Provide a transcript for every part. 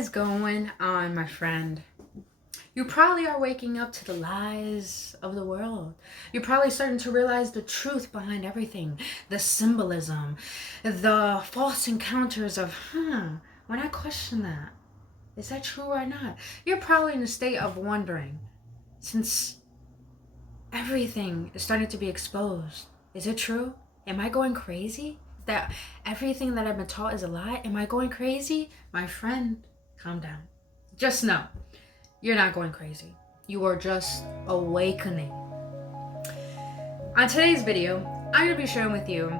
is going on, my friend? You probably are waking up to the lies of the world. You're probably starting to realize the truth behind everything. The symbolism, the false encounters of, when I question that, is that true or not? You're probably in a state of wondering, since everything is starting to be exposed. Is it true? Am I going crazy? That everything that I've been taught is a lie? Am I going crazy? My friend, calm down. Just know, you're not going crazy. You are just awakening. On today's video, I'm going to be sharing with you,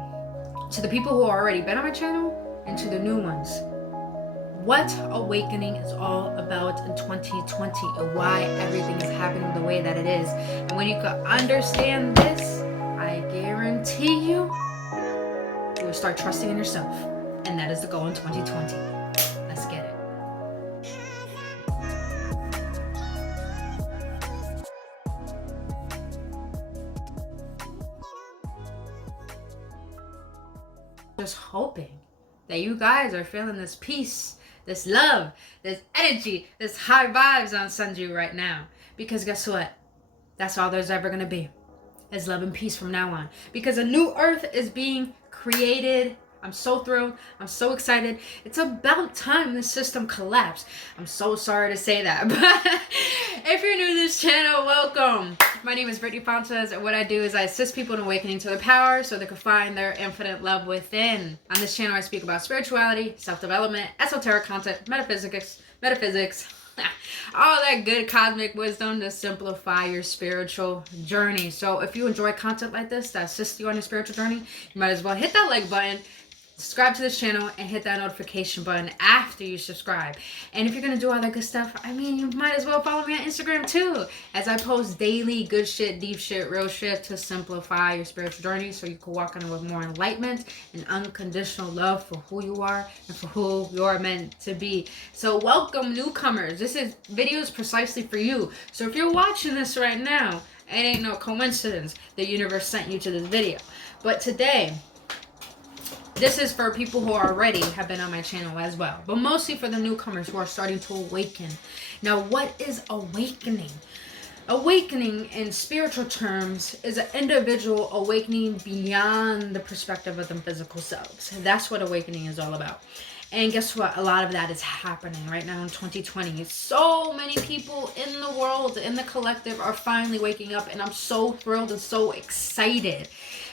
to the people who already been on my channel and to the new ones, what awakening is all about in 2020 and why everything is happening the way that it is. And when you can understand this, I guarantee you will start trusting in yourself. And that is the goal in 2020. Let's get it. Just hoping that you guys are feeling this peace, this love, this energy, this high vibes on Sunju right now. Because guess what? That's all there's ever going to be. Is love and peace from now on. Because a new earth is being created. I'm so thrilled. I'm so excited. It's about time this system collapsed. I'm so sorry to say that. But if you're new to this channel, welcome. My name is Brittany Fontes, and what I do is I assist people in awakening to their power so they can find their infinite love within. On this channel, I speak about spirituality, self-development, esoteric content, metaphysics, all that good cosmic wisdom to simplify your spiritual journey. So if you enjoy content like this that assists you on your spiritual journey, you might as well hit that like button, subscribe to this channel, and hit that notification button after you subscribe. And if you're gonna do all that good stuff, I mean, you might as well follow me on Instagram too, as I post daily good shit, deep shit, real shit to simplify your spiritual journey so you can walk on it with more enlightenment and unconditional love for who you are and for who you're meant to be. So welcome, newcomers. This is videos precisely for you. So if you're watching this right now, it ain't no coincidence the universe sent you to this video. But today, this is for people who already have been on my channel as well, but mostly for the newcomers who are starting to awaken. Now, what is awakening? Awakening in spiritual terms is an individual awakening beyond the perspective of the physical selves. That's what awakening is all about. And guess what? A lot of that is happening right now in 2020. So many people in the world, in the collective, are finally waking up, and I'm so thrilled and so excited.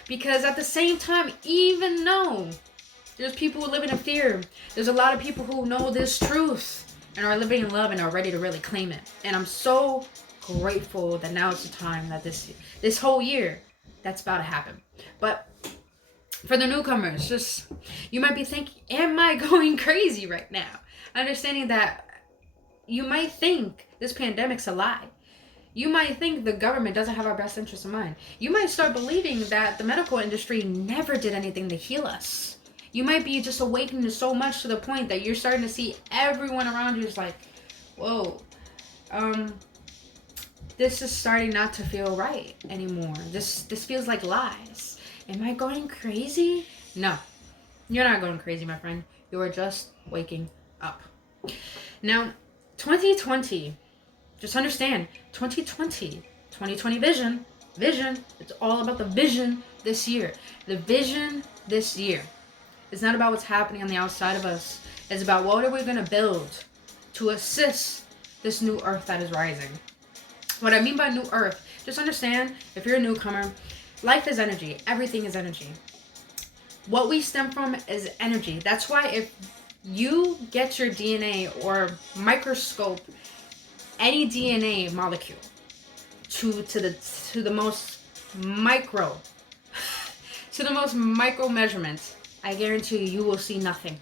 Because at the same time, even though there's people who live in fear, there's a lot of people who know this truth and are living in love and are ready to really claim it. And I'm so grateful that now is the time that this whole year, that's about to happen. But for the newcomers, just, you might be thinking, am I going crazy right now? Understanding that you might think this pandemic's a lie. You might think the government doesn't have our best interests in mind. You might start believing that the medical industry never did anything to heal us. You might be just awakening so much to the point that you're starting to see everyone around you is like, whoa, this is starting not to feel right anymore. This feels like lies. Am I going crazy? No, you're not going crazy, my friend. You are just waking up. Now, 2020, just understand, 2020 vision, it's all about the vision this year. The vision this year. It's not about what's happening on the outside of us. It's about what are we going to build to assist this new earth that is rising. What I mean by new earth, just understand, if you're a newcomer, life is energy. Everything is energy. What we stem from is energy. That's why if you get your DNA or microscope any DNA molecule to the most micro measurements, I guarantee you will see nothing.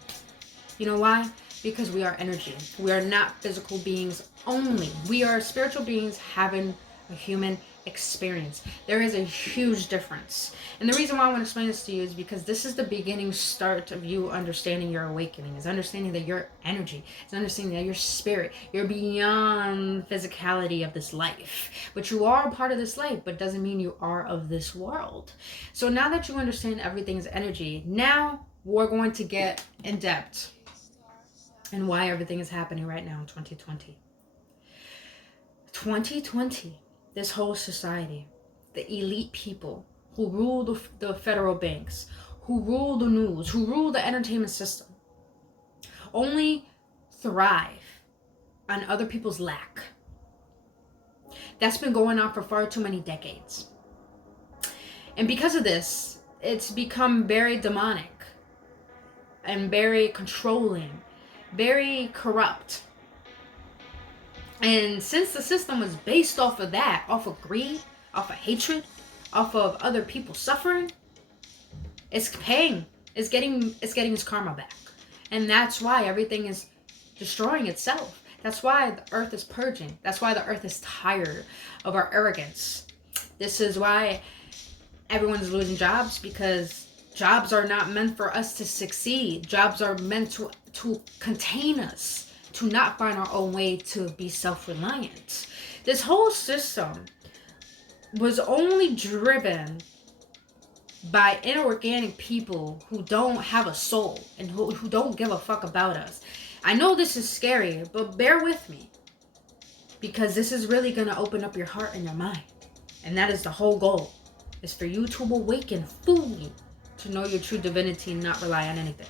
You know why? Because we are energy. We are not physical beings only. We are spiritual beings having a human experience. There is a huge difference. And the reason why I want to explain this to you is because this is the beginning start of you understanding your awakening. Is understanding that you're energy. It's understanding that you're spirit. You're beyond physicality of this life. But you are a part of this life, but doesn't mean you are of this world. So now that you understand everything's energy, now we're going to get in depth and why everything is happening right now in 2020. 2020, this whole society, the elite people who rule the federal banks, who rule the news, who rule the entertainment system, only thrive on other people's lack. That's been going on for far too many decades. And because of this, it's become very demonic and very controlling, very corrupt. And since the system was based off of that, off of greed, off of hatred, off of other people suffering, it's paying. It's getting its karma back. And that's why everything is destroying itself. That's why the earth is purging. That's why the earth is tired of our arrogance. This is why everyone's losing jobs, because jobs are not meant for us to succeed. Jobs are meant to contain us, to not find our own way, to be self-reliant. This whole system was only driven by inorganic people who don't have a soul and who don't give a fuck about us. I know this is scary, but bear with me, because this is really going to open up your heart and your mind. And that is the whole goal, is for you to awaken fully, to know your true divinity and not rely on anything.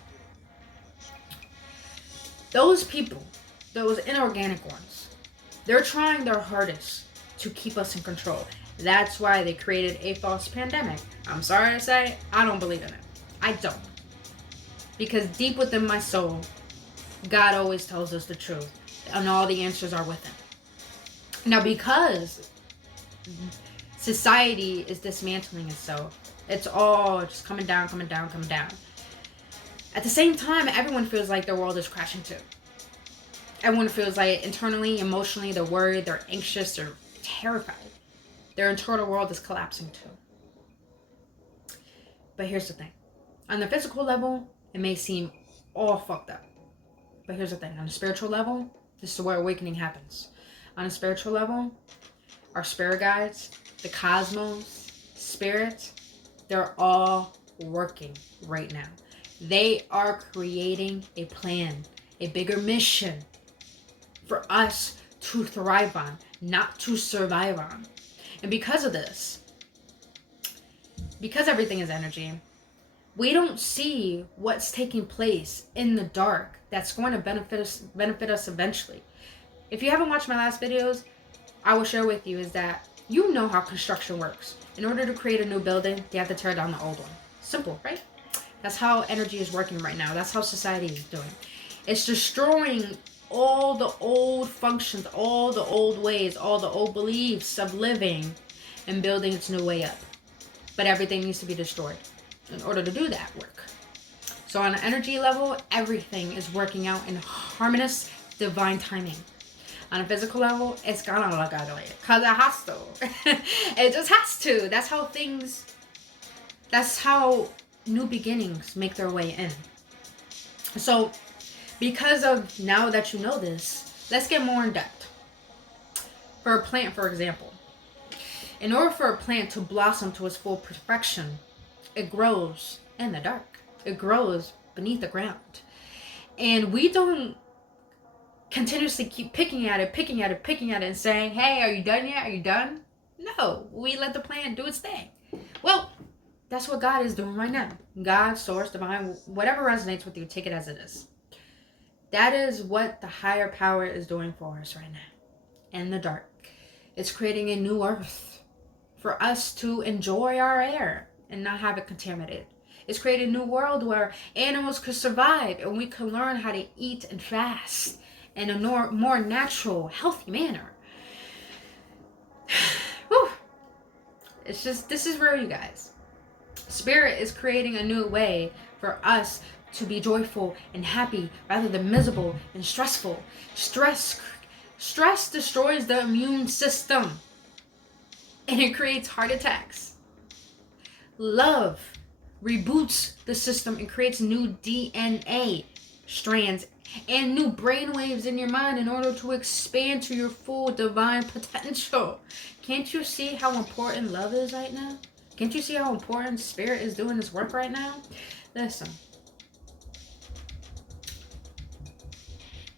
Those people, those inorganic ones, they're trying their hardest to keep us in control. That's why they created a false pandemic. I'm sorry to say, I don't believe in it. I don't. Because deep within my soul, God always tells us the truth, and all the answers are within. Now, because society is dismantling itself, it's all just coming down, coming down, coming down. At the same time, everyone feels like their world is crashing too. Everyone feels like internally, emotionally, they're worried, they're anxious, they're terrified. Their internal world is collapsing too. But here's the thing. On the physical level, it may seem all fucked up. But here's the thing. On a spiritual level, this is where awakening happens. On a spiritual level, our spirit guides, the cosmos, spirit, they're all working right now. They are creating a plan, a bigger mission for us to thrive on, not to survive on. And because of this, because everything is energy, we don't see what's taking place in the dark that's going to benefit us eventually. If you haven't watched my last videos, I will share with you is that you know how construction works. In order to create a new building, you have to tear down the old one. Simple, right? That's how energy is working right now. That's how society is doing. It's destroying all the old functions, all the old ways, all the old beliefs of living, and building its new way up. But everything needs to be destroyed in order to do that work. So on an energy level, everything is working out in harmonious divine timing. On a physical level, it's gonna look ugly, because it has to. It just has to. That's how new beginnings make their way in. So because of now that you know this, let's get more in depth. For a plant, for example, in order for a plant to blossom to its full perfection, it grows in the dark. It grows beneath the ground. And we don't continuously keep picking at it, and saying, hey, are you done yet? Are you done? No, we let the plant do its thing. Well, that's what God is doing right now. God, source, divine, whatever resonates with you, take it as it is. That is what the higher power is doing for us right now. In the dark. It's creating a new earth for us to enjoy our air and not have it contaminated. It's creating a new world where animals could survive and we can learn how to eat and fast in a more natural, healthy manner. Whew. It's just, this is real, you guys. Spirit is creating a new way for us to be joyful and happy rather than miserable and stressful. Stress destroys the immune system and it creates heart attacks. Love reboots the system and creates new DNA strands and new brainwaves in your mind in order to expand to your full divine potential. Can't you see how important love is right now? Can't you see how important spirit is doing this work right now? Listen.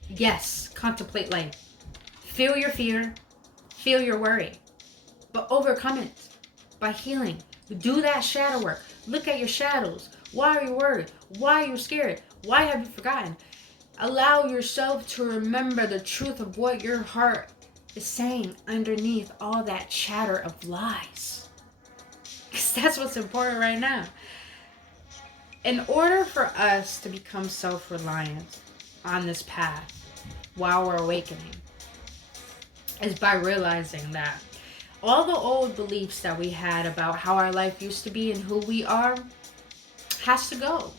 Yes, contemplate life. Feel your fear, feel your worry, but overcome it by healing. Do that shadow work. Look at your shadows. Why are you worried? Why are you scared? Why have you forgotten? Allow yourself to remember the truth of what your heart is saying underneath all that chatter of lies. Because that's what's important right now. In order for us to become self-reliant on this path while we're awakening, is by realizing that all the old beliefs that we had about how our life used to be and who we are has to go.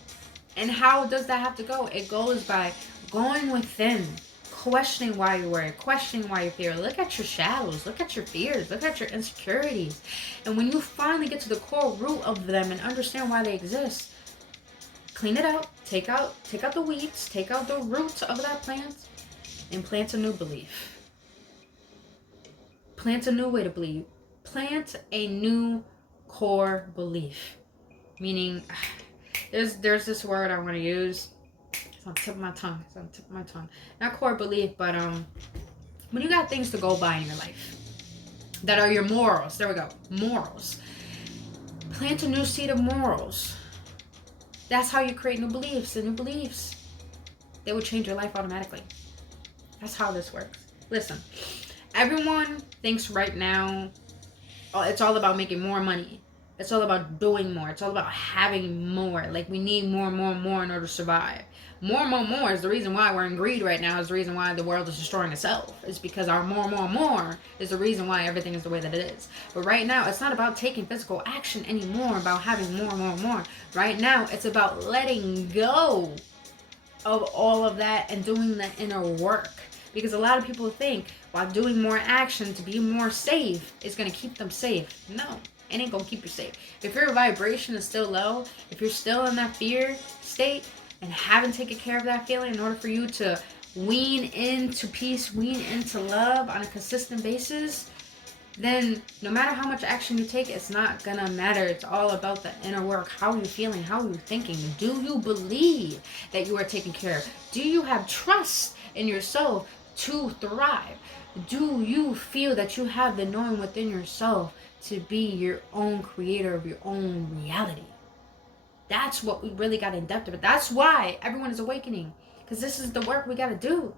And how does that have to go? It goes by going within, questioning why you worry, questioning why you fear. Look at your shadows, look at your fears, look at your insecurities. And when you finally get to the core root of them and understand why they exist, clean it out, take out the weeds, take out the roots of that plant, and plant a new belief. Plant a new way to believe. Plant a new core belief. Meaning, there's this word I want to use. It's on the tip of my tongue. It's on the tip of my tongue. Not core belief, but when you got things to go by in your life that are your morals. There we go. Morals. Plant a new seed of morals. That's how you create new beliefs. And new beliefs, they will change your life automatically. That's how this works. Listen, everyone thinks right now it's all about making more money. It's all about doing more. It's all about having more. Like, we need more in order to survive. More is the reason why we're in greed right now. Is the reason why the world is destroying itself. It's because our more is the reason why everything is the way that it is. But right now, it's not about taking physical action anymore, about having more. Right now, it's about letting go of all of that and doing the inner work. Because a lot of people think while doing more action to be more safe is going to keep them safe. No, it ain't going to keep you safe. If your vibration is still low, if you're still in that fear state and haven't taken care of that feeling in order for you to wean into peace, wean into love on a consistent basis, then no matter how much action you take, it's not going to matter. It's all about the inner work. How are you feeling? How are you thinking? Do you believe that you are taken care of? Do you have trust in yourself to thrive? Do you feel that you have the knowing within yourself to be your own creator of your own reality? That's what we really got in depth of it. That's why everyone is awakening, because this is the work we got to do.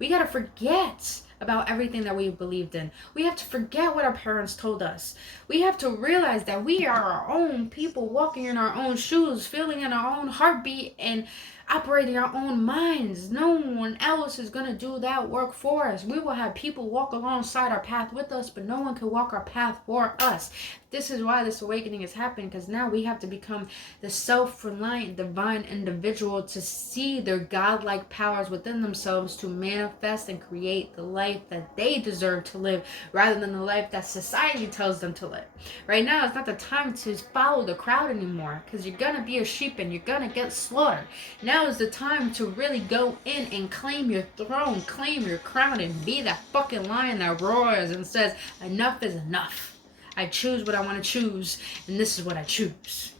We got to forget about everything that we believed in. We have to forget what our parents told us. We have to realize that we are our own people, walking in our own shoes, feeling in our own heartbeat, and operating our own minds. No one else is going to do that work for us. We will have people walk alongside our path with us, but no one can walk our path for us. This is why this awakening is happening, because now we have to become the self-reliant divine individual to see their godlike powers within themselves to manifest and create the life that they deserve to live, rather than the life that society tells them to live. Right now, it's not the time to follow the crowd anymore, because you're going to be a sheep and you're going to get slaughtered. Now is the time to really go in and claim your throne, claim your crown, and be that fucking lion that roars and says, enough is enough. I choose what I want to choose, and this is what I choose.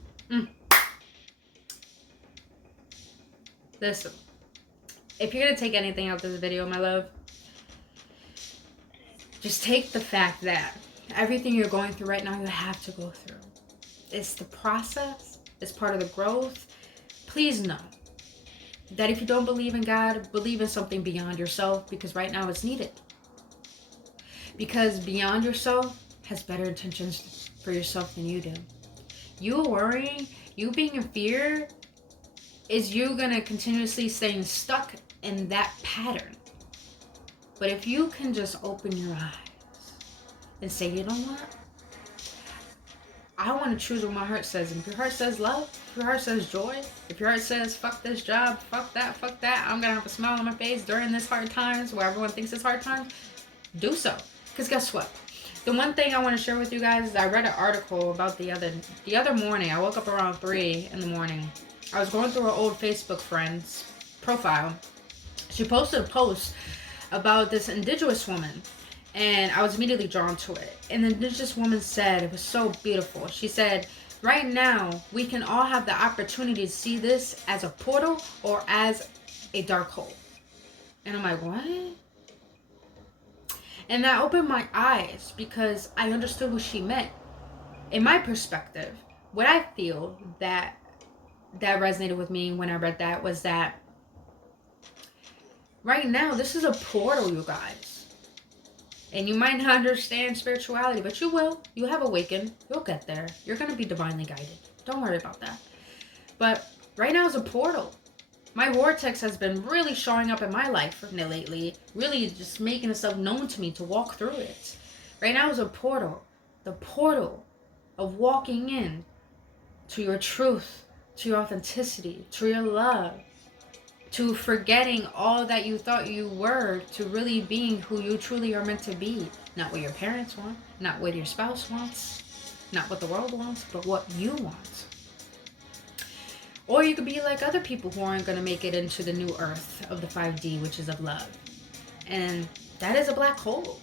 Listen, if you're going to take anything out of this video, my love, just take the fact that everything you're going through right now, you have to go through. It's the process. It's part of the growth. Please know that if you don't believe in God, believe in something beyond yourself, because right now it's needed. Because beyond yourself has better intentions for yourself than you do. You worrying, you being in fear, is you gonna continuously staying stuck in that pattern. But if you can just open your eyes and say, you know what? I want to choose what my heart says. And if your heart says love, if your heart says joy, if your heart says fuck this job, fuck that, I'm gonna have a smile on my face during this hard times where everyone thinks it's hard times, do so. Because guess what? The one thing I want to share with you guys is I read an article about the other morning. I woke up around 3 in the morning. I was going through her old Facebook friend's profile. She posted a post about this indigenous woman, and I was immediately drawn to it. And the indigenous woman said, it was so beautiful. She said, right now, we can all have the opportunity to see this as a portal or as a dark hole. And I'm like, what? And that opened my eyes because I understood what she meant. In my perspective, what I feel that resonated with me when I read that was that right now, this is a portal, you guys. And you might not understand spirituality, but you will. You have awakened. You'll get there. You're going to be divinely guided. Don't worry about that. But right now is a portal. My vortex has been really showing up in my life lately. Really just making itself known to me to walk through it. Right now is a portal. The portal of walking in to your truth, to your authenticity, to your love, to forgetting all that you thought you were, to really being who you truly are meant to be. Not what your parents want, not what your spouse wants, not what the world wants, but what you want. Or you could be like other people who aren't going to make it into the new earth of the 5D, which is of love. And that is a black hole.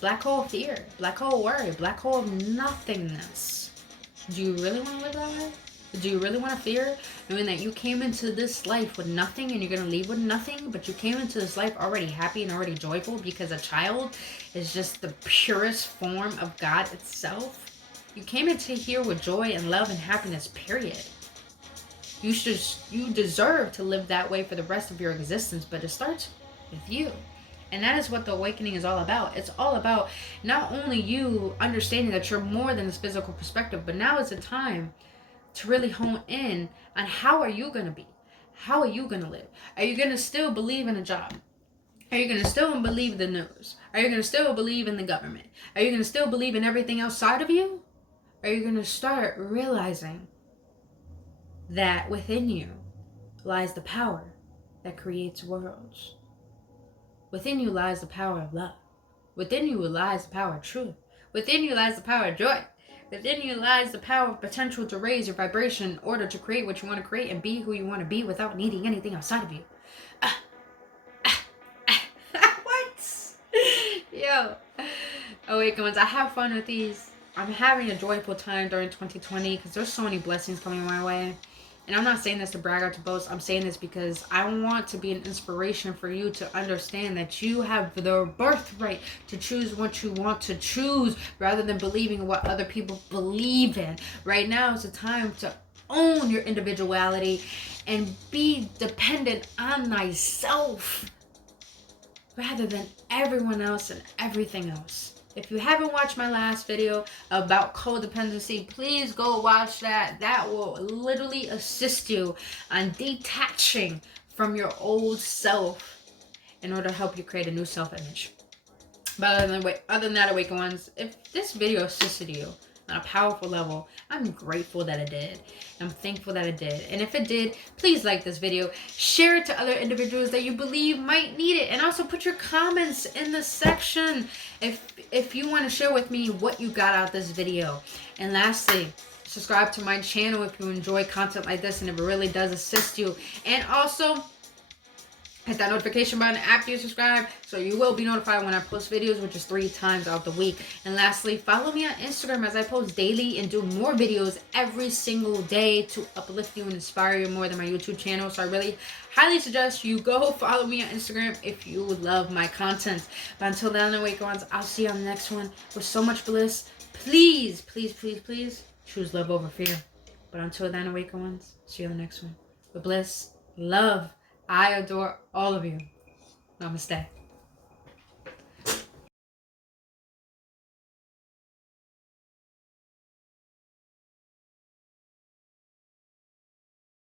Black hole of fear, black hole of worry, black hole of nothingness. Do you really want to live that way? Do you really want to fear knowing that you came into this life with nothing and you're going to leave with nothing, but you came into this life already happy and already joyful because a child is just the purest form of God itself? You came into here with joy and love and happiness, period. You deserve to live that way for the rest of your existence, but it starts with you. And that is what the awakening is all about. It's all about not only you understanding that you're more than this physical perspective, but now is the time to really hone in on how are you going to be? How are you going to live? Are you going to still believe in a job? Are you going to still believe the news? Are you going to still believe in the government? Are you going to still believe in everything outside of you? Are you going to start realizing that within you lies the power that creates worlds? Within you lies the power of love. Within you lies the power of truth. Within you lies the power of joy. Within you lies the power of potential to raise your vibration in order to create what you want to create and be who you want to be without needing anything outside of you. What? Yo. Awaken ones, I have fun with these. I'm having a joyful time during 2020 because there's so many blessings coming my way. And I'm not saying this to brag or to boast. I'm saying this because I want to be an inspiration for you to understand that you have the birthright to choose what you want to choose rather than believing what other people believe in. Right now is the time to own your individuality and be dependent on thyself rather than everyone else and everything else. If you haven't watched my last video about codependency, please go watch that. That will literally assist you on detaching from your old self in order to help you create a new self-image. But other than that, Awakened Ones, if this video assisted you on a powerful level, I'm grateful that it did. I'm thankful that it did. And if it did, please like this video, share it to other individuals that you believe might need it, and also put your comments in the section if you want to share with me what you got out of this video. And lastly, subscribe to my channel if you enjoy content like this and if it really does assist you. And also, hit that notification button after you subscribe so you will be notified when I post videos, which is 3 times out the week. And lastly, follow me on Instagram as I post daily and do more videos every single day to uplift you and inspire you more than my YouTube channel. So I really highly suggest you go follow me on Instagram if you love my content. But until then, Awakened Ones, I'll see you on the next one with so much bliss. Please, please, please, please choose love over fear. But until then, Awakened Ones, see you on the next one with bliss, love. I adore all of you. Namaste.